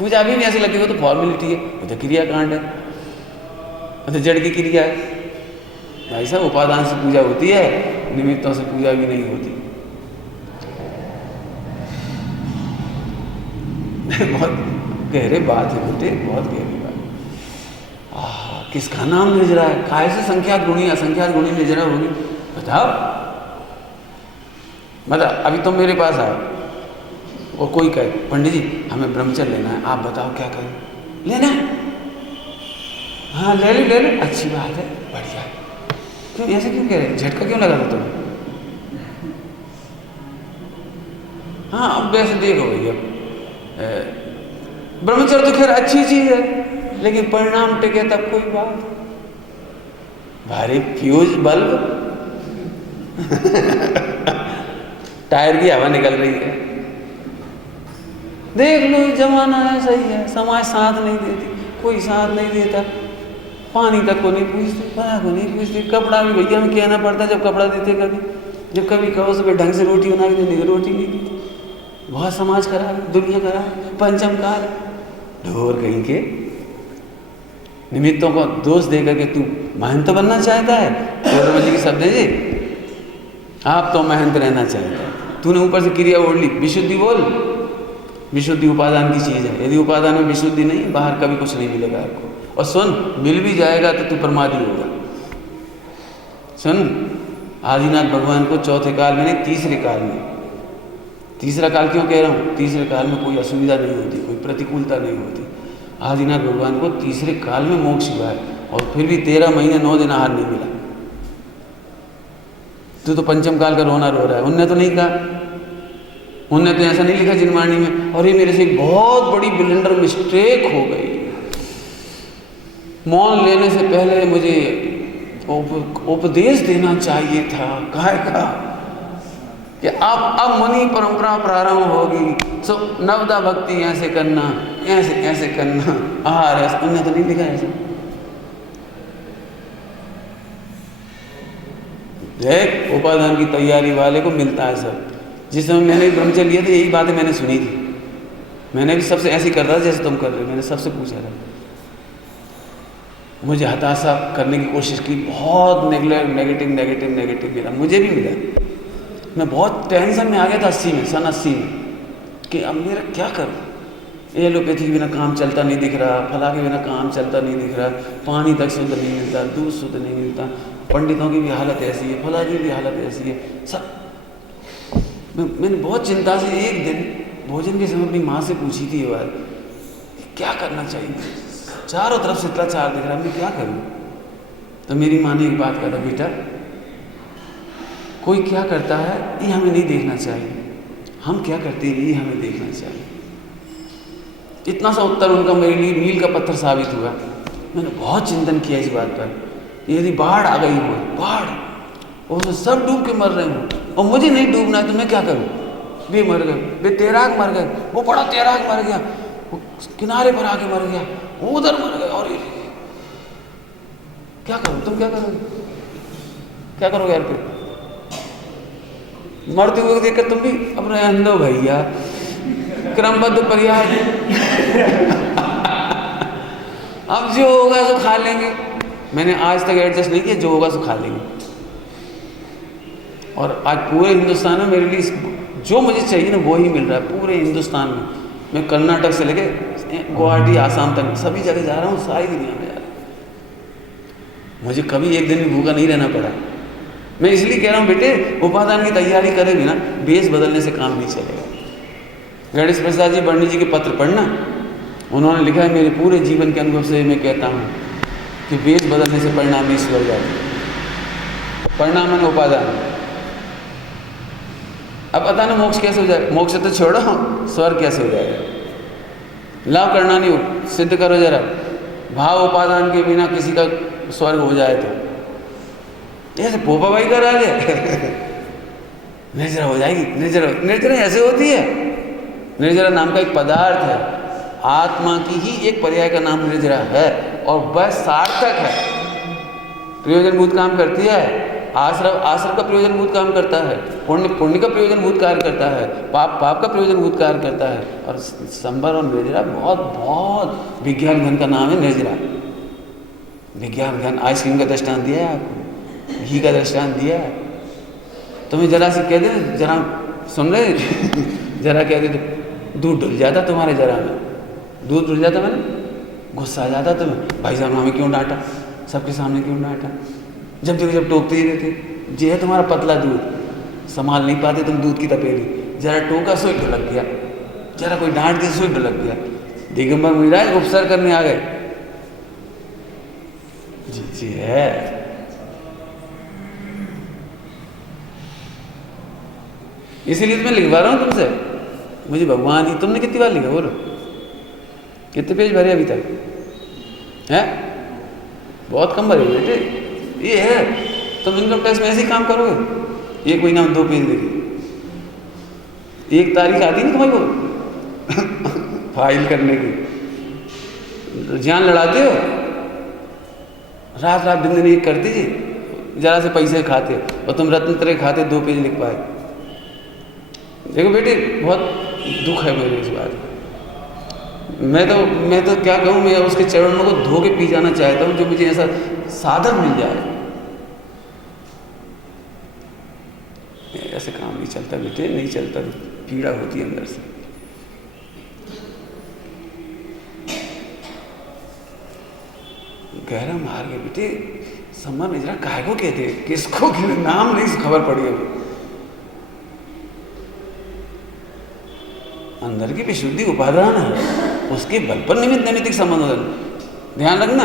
पूजा अभी भी ऐसी लगती है, वो तो फॉर्मेलिटी है, वो तो क्रियाकांड है, वो तो जड़ की क्रिया है। भाई साहब उपादान से पूजा होती है, निमित्तों से पूजा भी नहीं होती। बहुत गहरे बात है बेटे, बहुत गहरी बात। किसका नाम निजरा है? काय से संख्यात गुणी असंख्यात गुणी निजरा होगी? बताओ। मतलब अभी तुम मेरे पास आओ और कोई कहे पंडित जी हमें ब्रह्मचर्य लेना है, आप बताओ क्या करें? लेना है? हाँ ले लो, अच्छी बात है, बढ़िया। क्यों ऐसे क्यों कह रहे? झटका क्यों लगा था तुम्हें? हाँ अब वैसे देखो भैया, ब्रह्मचर्य तो खैर अच्छी चीज है, लेकिन परिणाम टिके तब कोई बात। भारी फ्यूज बल्ब टायर की हवा निकल रही है। देख लो जमाना ऐसा ही है, समाज साथ नहीं देती, कोई साथ नहीं देता, पानी तक को नहीं पूछते, पता को नहीं पूछते, कपड़ा भी भैया हमें कहना पड़ता जब कपड़ा देते, कभी जब कभी कहो सुबह ढंग से रोटी बना के देने, रोटी नहीं देती। बहुत समाज खराब है, दुनिया खराब है, पंचम काल ढोर कहीं के। निमित्तों को दोष देकर के तू महंत बनना चाहता है? तो जी के शब्द है जी, आप तो महंत रहना चाहता है, तूने ऊपर से क्रिया ओढ़ ली। विशुद्धि बोल, विशुद्धि उपादान की चीज़ है, यदि उपादान में विशुद्धि नहीं, बाहर कभी कुछ नहीं मिलेगा आपको। और सुन, मिल भी जाएगा तो तू प्रमादी होगा। सुन, आदिनाथ भगवान को चौथे काल में नहीं, तीसरे काल में, तीसरा काल क्यों कह रहा हूँ, तीसरे काल में कोई असुविधा नहीं होती, कोई प्रतिकूलता नहीं होती। आदिनाथ भगवान को तीसरे काल में मोक्ष हुआ है, और फिर भी 13 महीने 9 दिन आहार नहीं मिला। तू तो पंचम काल का रोना रो रहा है। उनने तो नहीं कहा, उनने तो ऐसा नहीं लिखा जिनवाणी में, और ये मेरे से एक बहुत बड़ी ब्लंडर मिस्टेक हो गई, मौन लेने से पहले मुझे उपदेश देना चाहिए था। काहे का कि अब मुनि परंपरा प्रारंभ होगी, सो नवदा भक्ति ऐसे करना, ऐसे ऐसे करना, आहार ऐसे। उन्होंने तो नहीं लिखा ऐसे। देख, उपादान की तैयारी वाले को मिलता है सब। जिस समय मैंने ब्रह्मचर्य लिया था, यही बातें मैंने सुनी थी। मैंने भी सबसे ऐसी करता था जैसे तुम कर रहे हो, मैंने सबसे पूछा था। मुझे हताशा करने की कोशिश की, बहुत नेगेटिव मिला, मुझे भी मिला। मैं बहुत टेंशन में आ गया था सन 80 में, कि अब मेरा क्या करूं? एलोपैथी के बिना काम चलता नहीं दिख रहा, फला के बिना काम चलता नहीं दिख रहा, पानी तक शुद्ध नहीं मिलता, दूध शुद्ध नहीं मिलता, पंडितों की भी हालत ऐसी है, फला की भी हालत ऐसी है, सब। मैंने बहुत चिंता से एक दिन भोजन के समय अपनी माँ से पूछी थी ये बात, क्या करना चाहिए? चारों तरफ से शिष्टाचार दिख रहा, मैं क्या करूं? तो मेरी माँ ने एक बात कहा था, बेटा कोई क्या करता है ये हमें नहीं देखना चाहिए, हम क्या करते हैं ये हमें देखना चाहिए। इतना सा उत्तर उनका मेरे लिए मील का पत्थर साबित हुआ। मैंने बहुत चिंतन किया इस बात पर, यदि बाढ़ आ गई हो, बाढ़, और सब डूब के मर रहे हो और मुझे नहीं डूबना है, तो मैं क्या करूं? वे मर गए, वे तैराक मर गए, वो बड़ा तैराक मर गया, वो किनारे पर आके मर गया, वो उधर मर गया, और क्या करूं? तुम क्या करोगे? क्या करोगे यार? फिर मरते हुए देखकर तुम भी अपने अंधो भैया, क्रमबद्ध पर्याय। अब जो होगा सो खा लेंगे। मैंने आज तक एडजस्ट नहीं किया, जो होगा सो खा लेंगे। और आज पूरे हिंदुस्तान में मेरे लिए जो मुझे चाहिए ना वो ही मिल रहा है, पूरे हिंदुस्तान में। मैं कर्नाटक से लेके गुवाहाटी, आसाम तक सभी जगह जा रहा हूँ, सारी दुनिया में जा रहा हूँ। मुझे कभी एक दिन भी भूखा नहीं रहना पड़ा। मैं इसलिए कह रहा हूँ बेटे, उपादान की तैयारी करेगी ना, बेस बदलने से काम नहीं चलेगा। गणेश प्रसाद जी बर्णी जी के पत्र पढ़ना, उन्होंने लिखा है, मेरे पूरे जीवन के अनुभव से मैं कहता हूँ कि बेस बदलने से परिणाम ईश्वर जाते। परिणाम है उपादान। अब पता ना मोक्ष कैसे हो जाएगा? मोक्ष तो छोड़ो, स्वर्ग कैसे हो जाएगा? लाभ करना नहीं हो, सिद्ध करो जरा। भाव उपादान के बिना किसी का स्वर्ग हो जाए तो ऐसे पोपा भाई का राज है। निर्जरा हो जाएगी, निर्जरा ऐसे होती है। निर्जरा नाम का एक पदार्थ है, आत्मा की ही एक पर्याय का नाम निर्जरा है, और वह सार्थक है, प्रयोजनभूत काम करती है। आश्रव आश्रव का प्रयोजनभूत काम करता है, पुण्य पुण्य का प्रयोजनभूत कार्य करता है, पाप पाप का प्रयोजनभूत कार्य करता है। और संबर और निर्जरा बहुत बहुत विज्ञान घन का नाम है निर्जरा। विज्ञान घन आइसक्रीम का दृष्टांत दिया है आपको, घी का दृष्टांत दिया है। तुम्हें जरा से कह दे, जरा सुन रहे जरा कह दे तो दूध डुल जाता तुम्हारे जरा में, दूध डुल जाता, मैंने गुस्सा आ जाता तुम्हें, भाई साहब हमें क्यों डांटा, सबके सामने क्यों डांटा, जब देखो जब टोकते ही रहते। जे है तुम्हारा पतला दूध, संभाल नहीं पाते तुम दूध की तपेली, जरा टोका सोई ढुलक गया, जरा कोई डांट दिया सोई ढुलक गया। दिगंबर मुनिराज उपसर करने आ गए। जी जी है, इसीलिए तो मैं लिखवा रहा हूँ तुमसे। मुझे भगवान ही, तुमने कितनी बार लिखा बोलो, कितने पेज भरे अभी तक हैं? बहुत कम भरे बेटे। ये है तुम इनकम टैक्स में ऐसे ही काम करोगे, एक महीना में 2 पेज लिखे, एक तारीख आती नहीं तुम्हारे को फाइल करने की, जान लड़ाते हो, रात रात दिन दिन एक कर दीजिए, जरा से पैसे खाते और तुम रत्न तरह खाते 2 पेज लिख पाए। देखो बेटे बहुत दुख है मेरे इस बात। मैं तो क्या कहूँ, मैं उसके चरणों को धो के पी जाना चाहता हूँ, जो मुझे ऐसा साधक मिल जाए। ऐसे काम नहीं चलता बेटे, नहीं चलता, पीड़ा होती है अंदर से। गहरा मार गए बेटे। सम्मा मिश्रा काहे को कहते, किसको नाम नहीं खबर पड़ी अभी। अंदर की विशुद्धि उपादान है, उसके बल पर निमित्त नैमित्तिक संबंध होता है। ध्यान रखना।